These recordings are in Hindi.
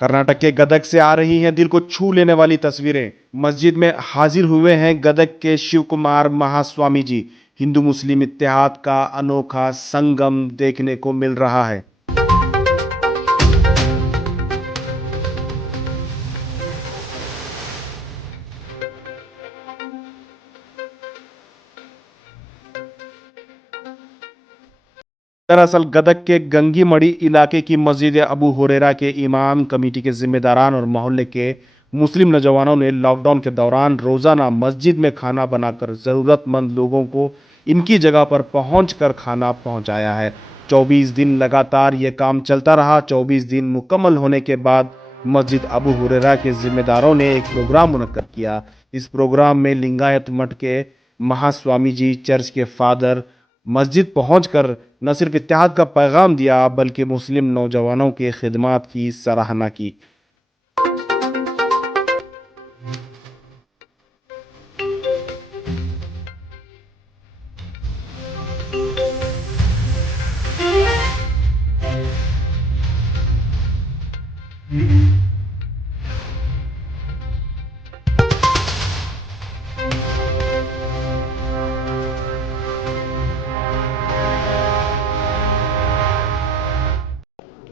कर्नाटक के गदग से आ रही हैं दिल को छू लेने वाली तस्वीरें। मस्जिद में हाजिर हुए हैं गदग के शिव कुमार महास्वामी जी। हिंदू मुस्लिम इत्तेहाद का अनोखा संगम देखने को मिल रहा है। दरअसल गदग के गंगीमड़ी इलाके की मस्जिद अबू हुरैरा के इमाम, कमेटी के जिम्मेदारान और मोहल्ले के मुस्लिम नौजवानों ने लॉकडाउन के दौरान रोजाना मस्जिद में खाना बनाकर जरूरतमंद लोगों को इनकी जगह पर पहुंचकर खाना पहुंचाया है। 24 दिन लगातार ये काम चलता रहा। 24 दिन मुकम्मल होने के बाद मस्जिद अबू हुरैरा के जिम्मेदारों ने एक प्रोग्राम मुनक्कद किया। इस प्रोग्राम में लिंगायत मठ के महास्वामी जी, चर्च के फादर मस्जिद पहुंचकर न सिर्फ इत्तेहाद का पैगाम दिया बल्कि मुस्लिम नौजवानों के खिदमात की सराहना की।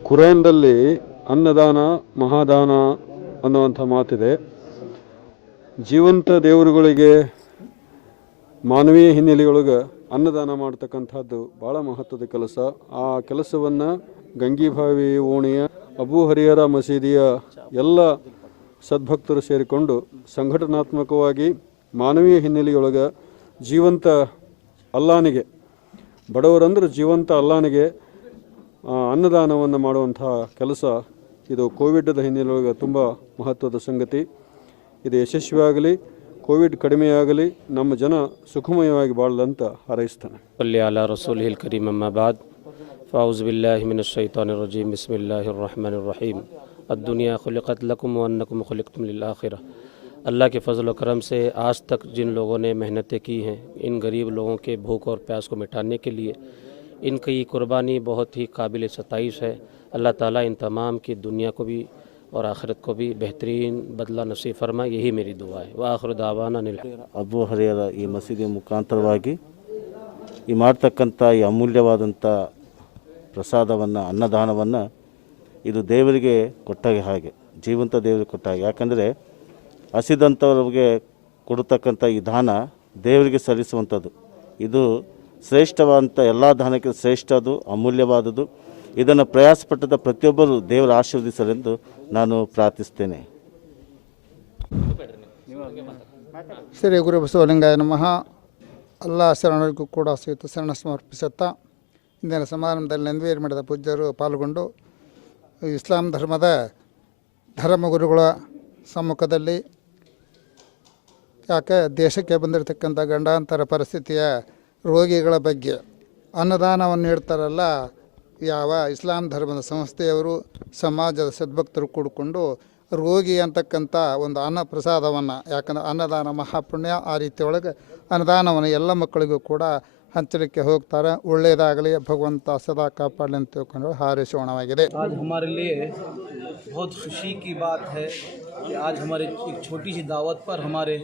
ಕುರಾನ್ದಲ್ಲಿ ಅನ್ನದಾನ ಮಹಾದಾನ ಅನ್ನುವಂಥ ಮಾತಿದೆ. ಜೀವಂತ ದೇವರುಗಳಿಗೆ ಮಾನವೀಯ ಹಿನ್ನೆಲೆಯೊಳಗೆ ಅನ್ನದಾನ ಮಾಡ್ತಕ್ಕಂಥದ್ದು ಭಾಳ ಮಹತ್ವದ ಕೆಲಸ. ಆ ಕೆಲಸವನ್ನು ಗಂಗಿಬಾವಿ ಓಣಿಯ ಅಬೂ ಹರಿಹರ ಮಸೀದಿಯ ಎಲ್ಲ ಸದ್ಭಕ್ತರು ಸೇರಿಕೊಂಡು ಸಂಘಟನಾತ್ಮಕವಾಗಿ ಮಾನವೀಯ ಹಿನ್ನೆಲೆಯೊಳಗೆ ಜೀವಂತ ಅಲ್ಲಾನಿಗೆ, ಬಡವರಂದ್ರೆ ಜೀವಂತ ಅಲ್ಲಾನಿಗೆ ಅನ್ನದಾನವನ್ನು ಮಾಡುವಂಥ ಕೆಲಸ ಇದು ಕೋವಿಡ್ದ ಹಿನ್ನೆಲೆಯೊಳಗೆ ತುಂಬ ಮಹತ್ವದ ಸಂಗತಿ. ಇದು ಯಶಸ್ವಿಯಾಗಲಿ, ಕೋವಿಡ್ ಕಡಿಮೆಯಾಗಲಿ, ನಮ್ಮ ಜನ ಸುಖಮಯವಾಗಿ ಬಾಳದಂತ ಹಾರೈಸ್ತಾನೆ. ಸಲ್ಲಿ ಅಲಾ ರಸೂಲಿಹಿಲ್ ಕರೀಮ್ ಅಮ್ಮಾ ಬಾದ್ ಫೌಜ್ ಬಿಲ್ಲಾಹಿ ಮಿನಶ್ ಶೈತಾನಿರ್ ರಜೀಮ್ ಬಿಸ್ಮಿಲ್ಲಾಹಿರ್ रहमानिर रहीम अद्दुनिया खुलिक़त लकुम व अन्नकुम खुलिक़तुम लिल आखिरह। अल्लाह के फ़ज़ल व करम से आज तक जिन लोगों ने मेहनतें की हैं इन गरीब लोगों के भूख और प्यास को मिटाने के लिए, इनकी कुर्बानी बहुत ही काबिल सताइश है। अल्लाह ताला इन तमाम की दुनिया को भी और आखिरत को भी बेहतरीन बदला नसीब फरमाए, यही मेरी दुआ है। व आखिर दावाना ಅಬೂ ಹರಿಹರ ಈ ಮಸೀದಿ ಮುಖಾಂತರವಾಗಿ ಈ ಮಾಡ್ತಕ್ಕಂಥ ಈ ಅಮೂಲ್ಯವಾದಂಥ ಪ್ರಸಾದವನ್ನು, ಅನ್ನದಾನವನ್ನು ಇದು ದೇವರಿಗೆ ಕೊಟ್ಟಾಗ ಹಾಗೆ, ಜೀವಂತ ದೇವರಿಗೆ ಕೊಟ್ಟಾಗ. ಯಾಕಂದರೆ ಹಸಿದಂಥವ್ರಿಗೆ ಕೊಡತಕ್ಕಂಥ ಈ ದಾನ ದೇವರಿಗೆ ಸಲ್ಲಿಸುವಂಥದ್ದು. ಇದು ಶ್ರೇಷ್ಠವಾದಂಥ ಎಲ್ಲ ದಾನಕ್ಕೆ ಶ್ರೇಷ್ಠ, ಅದು ಅಮೂಲ್ಯವಾದದ್ದು. ಇದನ್ನು ಪ್ರಯಾಸಪಟ್ಟದ ಪ್ರತಿಯೊಬ್ಬರು ದೇವರ ಆಶೀರ್ವದಿಸಲೆಂದು ನಾನು ಪ್ರಾರ್ಥಿಸ್ತೇನೆ. ಶ್ರೀ ಗುರು ಬಸವಲಿಂಗಾಯ ನಮಃ. ಎಲ್ಲ ಶರಣರಿಗೂ ಕೂಡ ಸಹಿತ ಶರಣ ಸಮರ್ಪಿಸುತ್ತಾ ಇಂದಿನ ಸಮಾರಂಭದಲ್ಲಿ ನೆಂದುವೇರಿ ಮಾಡಿದ ಪೂಜ್ಯರು ಪಾಲ್ಗೊಂಡು ಇಸ್ಲಾಂ ಧರ್ಮದ ಧರ್ಮಗುರುಗಳ ಸಮ್ಮುಖದಲ್ಲಿ ಯಾಕೆ ದೇಶಕ್ಕೆ ಬಂದಿರತಕ್ಕಂಥ ಗಂಡಾಂತರ ಪರಿಸ್ಥಿತಿಯ ರೋಗಿಗಳ ಬಗ್ಗೆ ಅನ್ನದಾನವನ್ನು ನೀಡ್ತಾರಲ್ಲ, ಯಾವ ಇಸ್ಲಾಂ ಧರ್ಮದ ಸಂಸ್ಥೆಯವರು, ಸಮಾಜದ ಸದ್ಭಕ್ತರು ಕೂಡಿಕೊಂಡು ರೋಗಿ ಅಂತಕ್ಕಂಥ ಒಂದು ಅನ್ನ ಪ್ರಸಾದವನ್ನು, ಯಾಕಂದರೆ ಅನ್ನದಾನ ಮಹಾಪುಣ್ಯ, ಆ ರೀತಿಯೊಳಗೆ ಅನ್ನದಾನವನ್ನು ಎಲ್ಲ ಮಕ್ಕಳಿಗೂ ಕೂಡ ಹಂಚಲಿಕ್ಕೆ ಹೋಗ್ತಾರೆ. ಒಳ್ಳೆಯದಾಗಲಿ, ಭಗವಂತ ಸದಾ ಕಾಪಾಡಲಿ ಅಂತ ತಿಳ್ಕೊಂಡು ಹಾರೈಸೋಣವಾಗಿದೆ. आज हमारे लिए बहुत खुशी की बात है कि आज हमारे एक छोटी सी दावत पर हमारे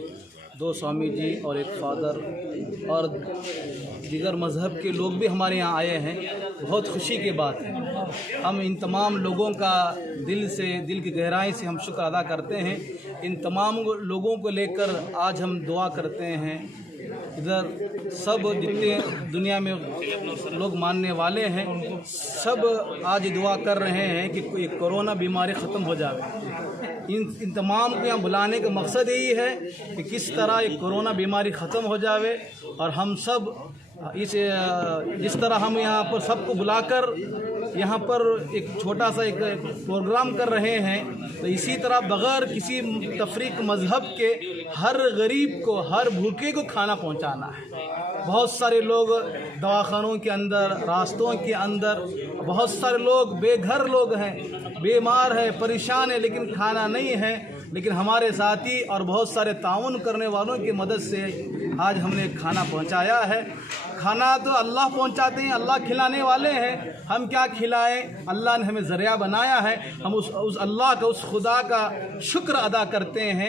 2 स्वामी जी और एक फादर और दीगर मज़हब के लोग भी हमारे यहाँ आए हैं। बहुत खुशी की बात है। हम इन तमाम लोगों का दिल की गहराई से हम शुक्र अदा करते हैं। इन तमाम लोगों को लेकर आज हम दुआ करते हैं। इधर सब जितने दुनिया में लोग मानने वाले हैं, सब आज दुआ कर रहे हैं कि कोई कोरोना बीमारी ख़त्म हो जाए। इन तमाम को यहाँ बुलाने का मकसद यही है कि किस तरह ये कोरोना बीमारी ख़त्म हो जाए और हम सब जिस तरह हम यहाँ पर सबको बुलाकर यहाँ पर एक छोटा सा एक प्रोग्राम कर रहे हैं, तो इसी तरह बग़ैर किसी तफरीक मज़हब के हर गरीब को, हर भूखे को खाना पहुँचाना है। बहुत सारे लोग दवाखानों के अंदर, रास्तों के अंदर, बहुत सारे लोग बेघर लोग हैं, बीमार है, परेशान है, लेकिन खाना नहीं है। लेकिन हमारे साथी और बहुत सारे ताउन करने वालों की मदद से आज हमने खाना पहुंचाया है। खाना तो अल्लाह पहुंचाते हैं, अल्लाह खिलाने वाले हैं, हम क्या खिलाएं। अल्लाह ने हमें ज़रिया बनाया है, हम उस अल्लाह का, उस खुदा का शुक्र अदा करते हैं।